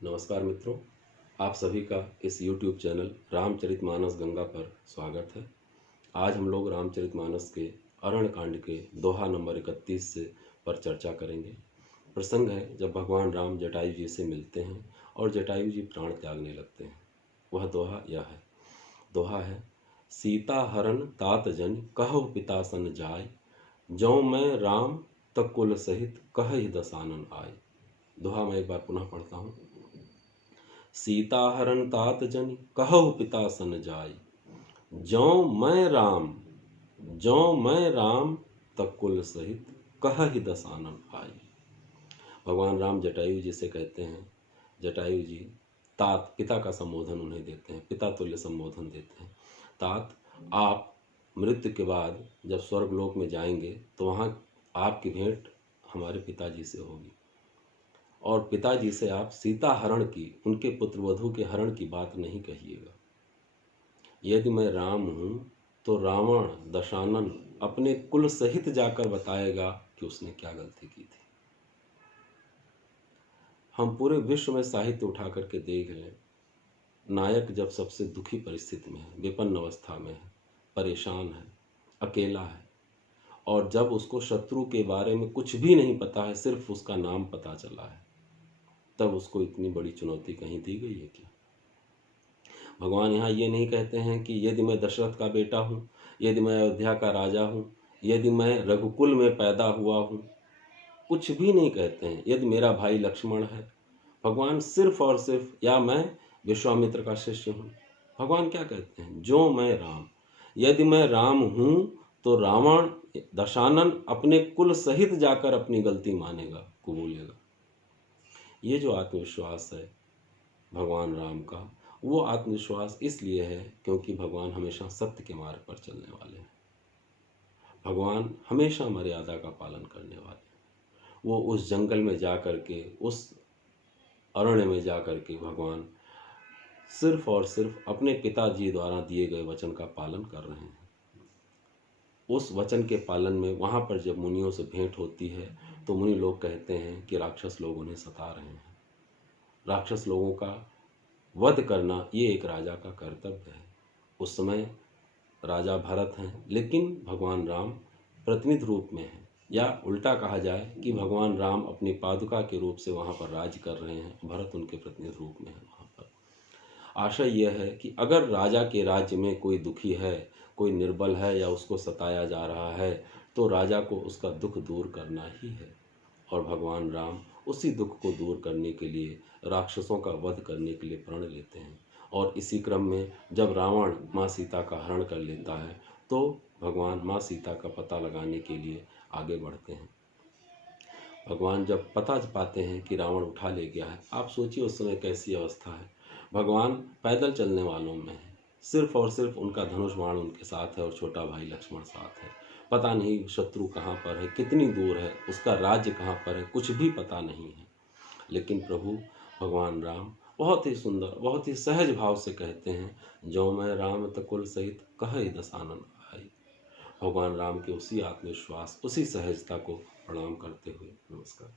नमस्कार मित्रों, आप सभी का इस YouTube चैनल रामचरितमानस गंगा पर स्वागत है। आज हम लोग रामचरितमानस के अरण्य कांड के दोहा नंबर 31 से पर चर्चा करेंगे। प्रसंग है जब भगवान राम जटायु जी से मिलते हैं और जटायु जी प्राण त्यागने लगते हैं। वह दोहा यह है। दोहा है, सीता हरण तात जन कहु पिता सन जाय, जौ मैं राम तक कुल सहित कहहि दसानन आय। दोहा मैं एक बार पुनः पढ़ता हूँ। सीता हरण तात जन कहु पिता सन जाय, जौ मैं राम तक कुल सहित कहहि दसानन आय। भगवान राम जटायु जी से कहते हैं, जटायु जी तात पिता का संबोधन उन्हें देते हैं, पिता तुल्य संबोधन देते हैं। तात, आप मृत्यु के बाद जब स्वर्गलोक में जाएंगे तो वहाँ आपकी भेंट हमारे पिताजी से होगी और पिताजी से आप सीता हरण की, उनके पुत्रवधू के हरण की बात नहीं कहिएगा। यदि मैं राम हूँ तो रावण दशानन अपने कुल सहित जाकर बताएगा कि उसने क्या गलती की थी। हम पूरे विश्व में साहित्य उठा करके देख लें, नायक जब सबसे दुखी परिस्थिति में है, विपन्न अवस्था में है, परेशान है, अकेला है और जब उसको शत्रु के बारे में कुछ भी नहीं पता है, सिर्फ उसका नाम पता चला है, तब उसको इतनी बड़ी चुनौती कहीं दी गई है क्या? भगवान यहाँ ये नहीं कहते हैं कि यदि मैं दशरथ का बेटा हूँ, यदि मैं अयोध्या का राजा हूँ, यदि मैं रघुकुल में पैदा हुआ हूँ, कुछ भी नहीं कहते हैं। यदि मेरा भाई लक्ष्मण है, भगवान सिर्फ और सिर्फ, या मैं विश्वामित्र का शिष्य हूँ, भगवान क्या कहते हैं? जो मैं राम, यदि मैं राम हूँ तो रावण दशानन अपने कुल सहित जाकर अपनी गलती मानेगा, कबूलेगा। ये जो आत्मविश्वास है भगवान राम का, वो आत्मविश्वास इसलिए है क्योंकि भगवान हमेशा सत्य के मार्ग पर चलने वाले हैं। भगवान हमेशा मर्यादा का पालन करने वाले हैं। वो उस जंगल में जा कर के, उस अरण्य में जा कर के भगवान सिर्फ और सिर्फ अपने पिताजी द्वारा दिए गए वचन का पालन कर रहे हैं। उस वचन के पालन में वहाँ पर जब मुनियों से भेंट होती है तो मुनि लोग कहते हैं कि राक्षस लोग उन्हें सता रहे हैं। राक्षस लोगों का वध करना ये एक राजा का कर्तव्य है। उस समय राजा भरत हैं, लेकिन भगवान राम प्रतिनिधि रूप में हैं, या उल्टा कहा जाए कि भगवान राम अपनी पादुका के रूप से वहाँ पर राज कर रहे हैं, भरत उनके प्रतिनिधि रूप में है। वहाँ पर आशय यह है कि अगर राजा के राज्य में कोई दुखी है, कोई निर्बल है या उसको सताया जा रहा है, तो राजा को उसका दुख दूर करना ही है। और भगवान राम उसी दुख को दूर करने के लिए, राक्षसों का वध करने के लिए प्रण लेते हैं। और इसी क्रम में जब रावण माँ सीता का हरण कर लेता है तो भगवान माँ सीता का पता लगाने के लिए आगे बढ़ते हैं। भगवान जब पता पाते हैं कि रावण उठा ले गया है, आप सोचिए उस समय कैसी अवस्था है। भगवान पैदल चलने वालों में है, सिर्फ और सिर्फ उनका धनुष बाण उनके साथ है और छोटा भाई लक्ष्मण साथ है। पता नहीं शत्रु कहाँ पर है, कितनी दूर है, उसका राज्य कहाँ पर है, कुछ भी पता नहीं है। लेकिन प्रभु भगवान राम बहुत ही सुंदर, बहुत ही सहज भाव से कहते हैं, जो मैं राम तकुल सहित कहहि दसानन आय। भगवान राम के उसी आत्मविश्वास, उसी सहजता को प्रणाम करते हुए नमस्कार।